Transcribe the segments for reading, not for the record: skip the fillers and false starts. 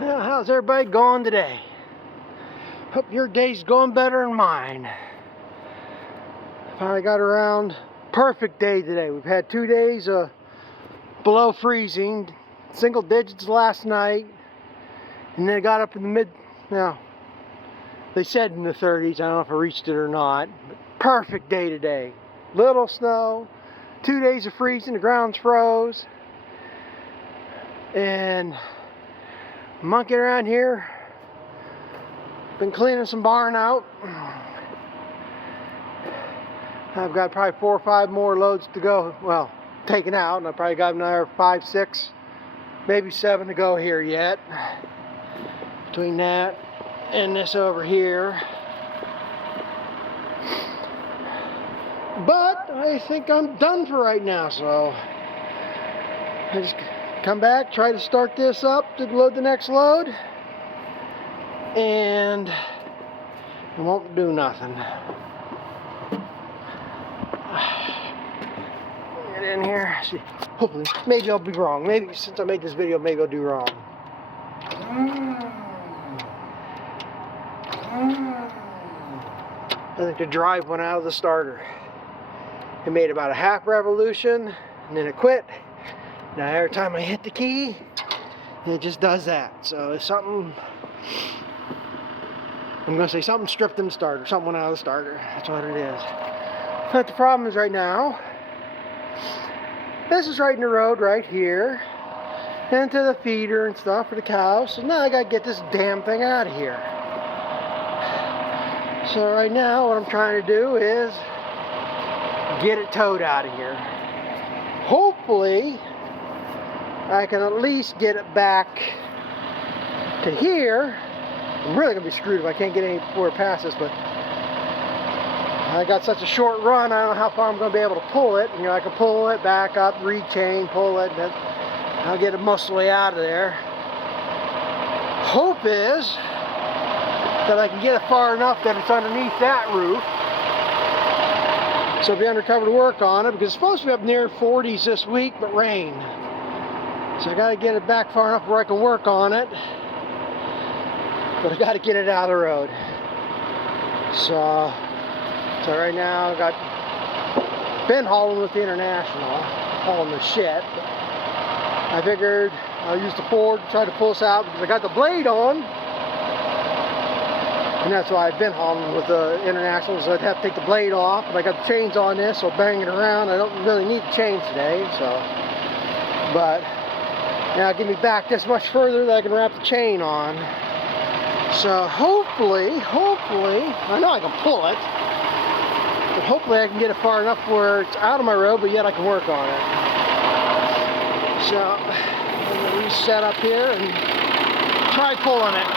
Well, how's everybody going today? Hope your day's going better than mine. Finally got around. Perfect day today. We've had 2 days below freezing, single digits last night, and then it got up in the mid, now they said in the 30s. I don't know if I reached it or not, but perfect day today. Little snow, 2 days of freezing, the ground's froze, and monkeying around here. Been cleaning some barn out. I've got probably 4 or 5 more loads to go. Well, taken out, and I probably got another 5, 6, maybe 7 to go here yet. Between that and this over here. But I think I'm done for right now, so I just come back, try to start this up to load the next load, and it won't do nothing. Get in here. See, hopefully, maybe I'll be wrong. Maybe since I made this video, maybe I'll do wrong. I think the drive went out of the starter. It made about a half revolution, and then it quit. Now every time I hit the key, it just does that. So it's something, I'm going to say something stripped in the starter. Something went out of the starter. That's what it is. But the problem is right now, this is right in the road right here, into the feeder and stuff for the cows. So now I got to get this damn thing out of here. So right now what I'm trying to do is get it towed out of here. Hopefully I can at least get it back to here. I'm really going to be screwed if I can't get anywhere past this, but I got such a short run, I don't know how far I'm going to be able to pull it. You know, I can pull it, back up, rechain, pull it, and I'll get it most of the way out of there. Hope is that I can get it far enough that it's underneath that roof. So I'll be undercover to work on it, because it's supposed to be up near 40s this week, but rain. So I got to get it back far enough where I can work on it. But I got to get it out of the road. So right now I got been hauling with the International, hauling the shit. I figured I'll use the Ford to try to pull this out because I got the blade on. And that's why I've been hauling with the International, so I'd have to take the blade off. But I got the chains on this, so bang it around. I don't really need the chains today, so. But now give me back this much further that I can wrap the chain on. So hopefully, I know I can pull it. But hopefully I can get it far enough where it's out of my road, but yet I can work on it. So I'm going to reset up here and try pulling it.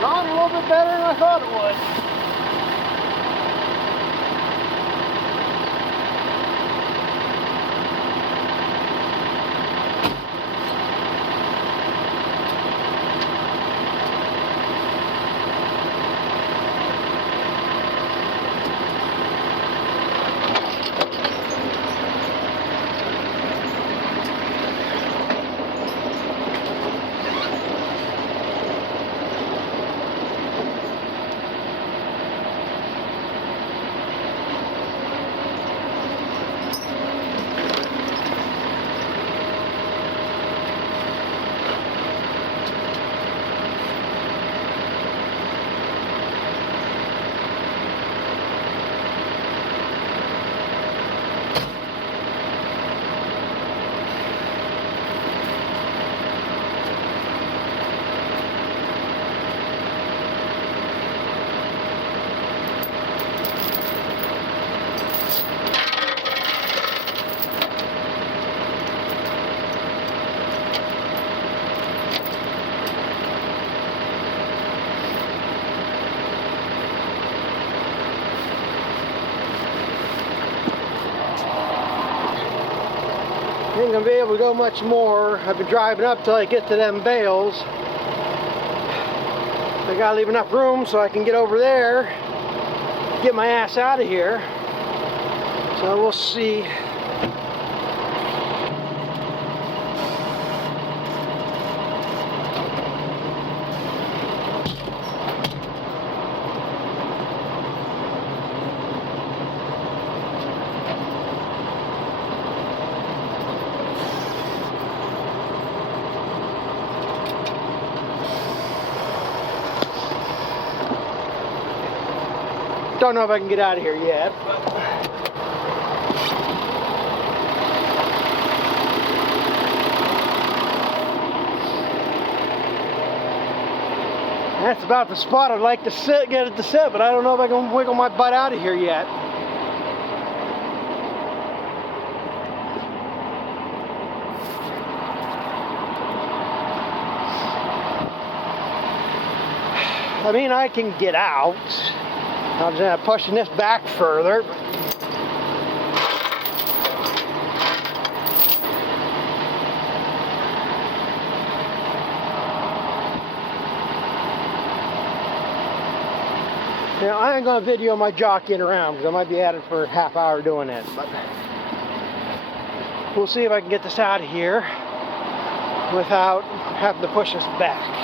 Gone a little bit better than I thought it would. ain't gonna be able to go much more. I've been driving up till I get to them bales. I gotta leave enough room so I can get over there, get my ass out of here. So we'll see. Don't know if I can get out of here yet, but that's about the spot I'd like to get it to sit, but I don't know if I can wiggle my butt out of here yet. I mean, I can get out. I'm just pushing this back further. Now, I ain't gonna video my jockeying around because I might be at it for a half hour doing it, but we'll see if I can get this out of here without having to push this back.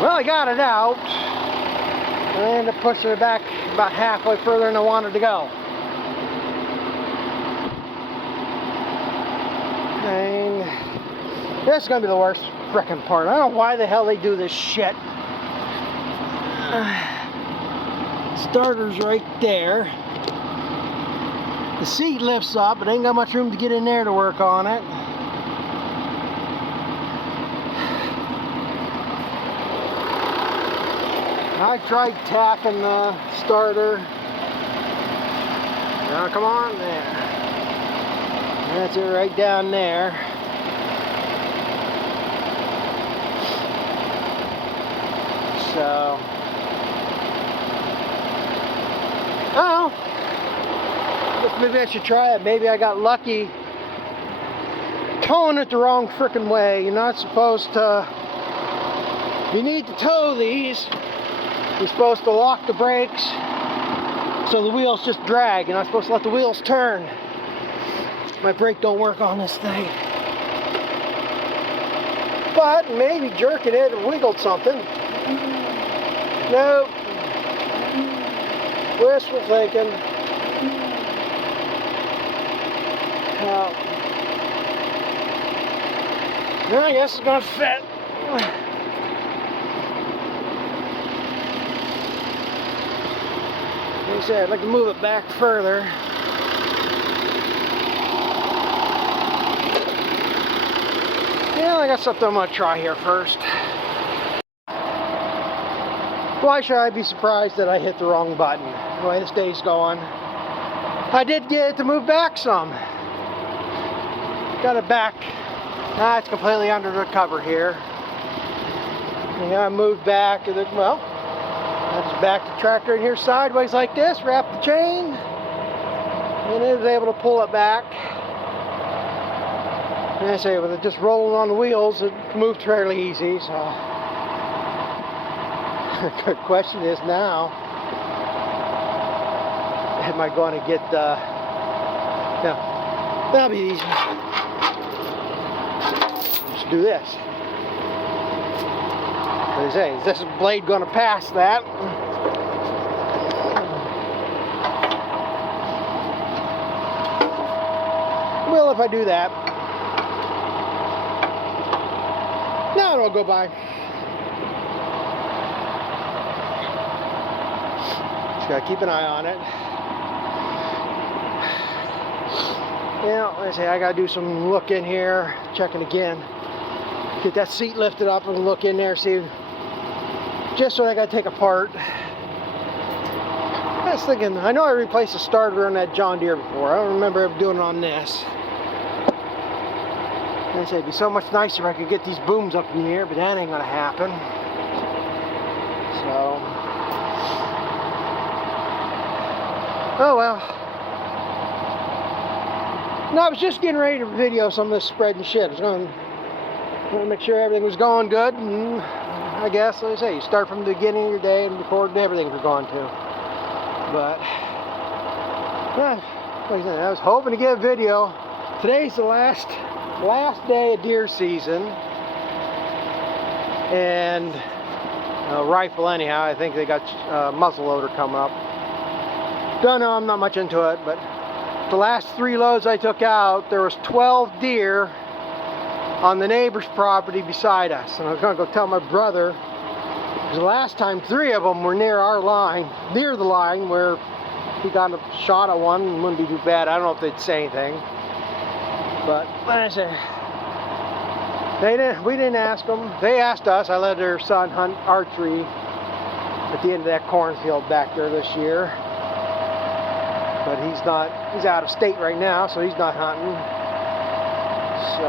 Well, I got it out. I ended up pushing it back about halfway further than I wanted to go. And this is going to be the worst frickin' part. I don't know why the hell they do this shit. Starter's right there. The seat lifts up, but ain't got much room to get in there to work on it. I tried tacking the starter. Now come on there. That's it right down there. So, oh, guess maybe I should try it. Maybe I got lucky towing it the wrong frickin' way. You're not supposed to. You need to tow these. You're supposed to lock the brakes so the wheels just drag. You're not supposed to let the wheels turn. My brake don't work on this thing. But maybe jerking it wiggled something. Nope. Wishful thinking. Well, I guess it's gonna fit. Like I said, I'd like to move it back further. Yeah, I got something I'm gonna try here first. Why should I be surprised that I hit the wrong button? The way this day's going. I did get it to move back some. Got it back. Ah, it's completely under the cover here. Yeah, I moved back, and then, well, I just backed the tractor in here sideways like this, wrapped the chain, and it was able to pull it back. And I say, with it just rolling on the wheels, it moved fairly easy. So, the good question is now, am I going to get? Yeah, that'll be easy. Let's do this. What do you say? Is this blade going to pass that? Well, if I do that, now it'll go by. Just gotta keep an eye on it. Yeah, like I say, I gotta do some look in here, checking again. Get that seat lifted up and look in there, see just what I gotta take apart. I was thinking, I know I replaced the starter on that John Deere before. I don't remember ever doing it on this. I said, it'd be so much nicer if I could get these booms up in the air, but that ain't gonna happen. So, oh well. No, I was just getting ready to video some of this spread and shit. I was going to make sure everything was going good, and I guess, like I say, you start from the beginning of your day and record everything if you're going to. But, yeah, like I said, I was hoping to get a video. Today's the last day of deer season, and rifle anyhow. I think they got muzzle loader coming up. Don't know, I'm not much into it, but the last 3 loads I took out, there was 12 deer on the neighbor's property beside us, and I was going to go tell my brother, because the last time 3 of them were near our line, near the line where he got a shot at one, and wouldn't be too bad. I don't know if they'd say anything. But like I said, we didn't ask them. They asked us. I let their son hunt archery at the end of that cornfield back there this year. But he's out of state right now, so he's not hunting. So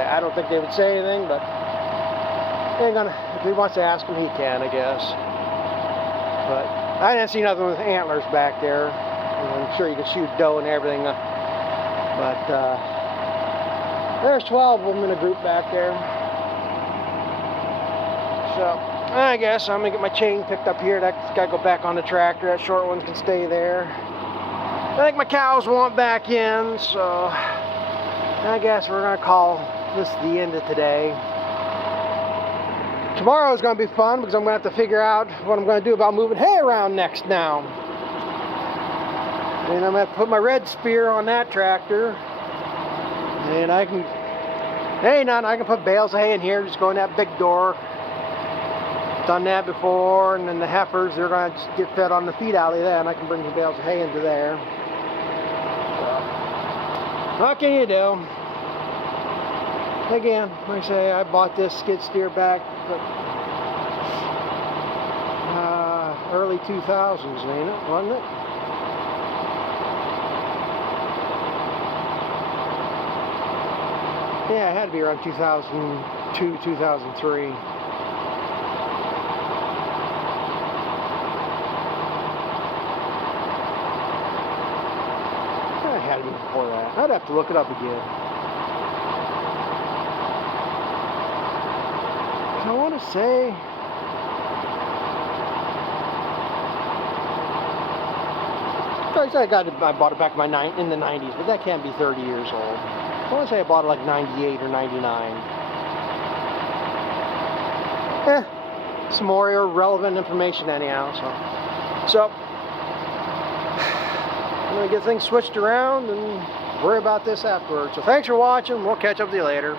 I don't think they would say anything, but if he wants to ask him, he can, I guess. But I didn't see nothing with antlers back there. I'm sure you can shoot doe and everything. But there's 12 of them in a group back there. So I guess I'm gonna get my chain picked up here. That's gotta go back on the tractor. That short one can stay there. I think my cows want back in, so I guess we're gonna call this the end of today. Tomorrow is gonna be fun because I'm gonna have to figure out what I'm gonna do about moving hay around next now. And I'm going to put my red spear on that tractor. And I can put bales of hay in here, just go in that big door. Done that before, and then the heifers, they're going to just get fed on the feed alley there, and I can bring the bales of hay into there. So, what can you do? Again, like I say, I bought this skid steer back early 2000s, ain't it? Wasn't it? Yeah, it had to be around 2002, 2003. It had to be before that. I'd have to look it up again. I want to say... I bought it back in the 90s, but that can't be 30 years old. I want to say I bought it like 98 or 99. some more irrelevant information anyhow. So I'm gonna get things switched around and worry about this afterwards. So thanks for watching. We'll catch up with you later.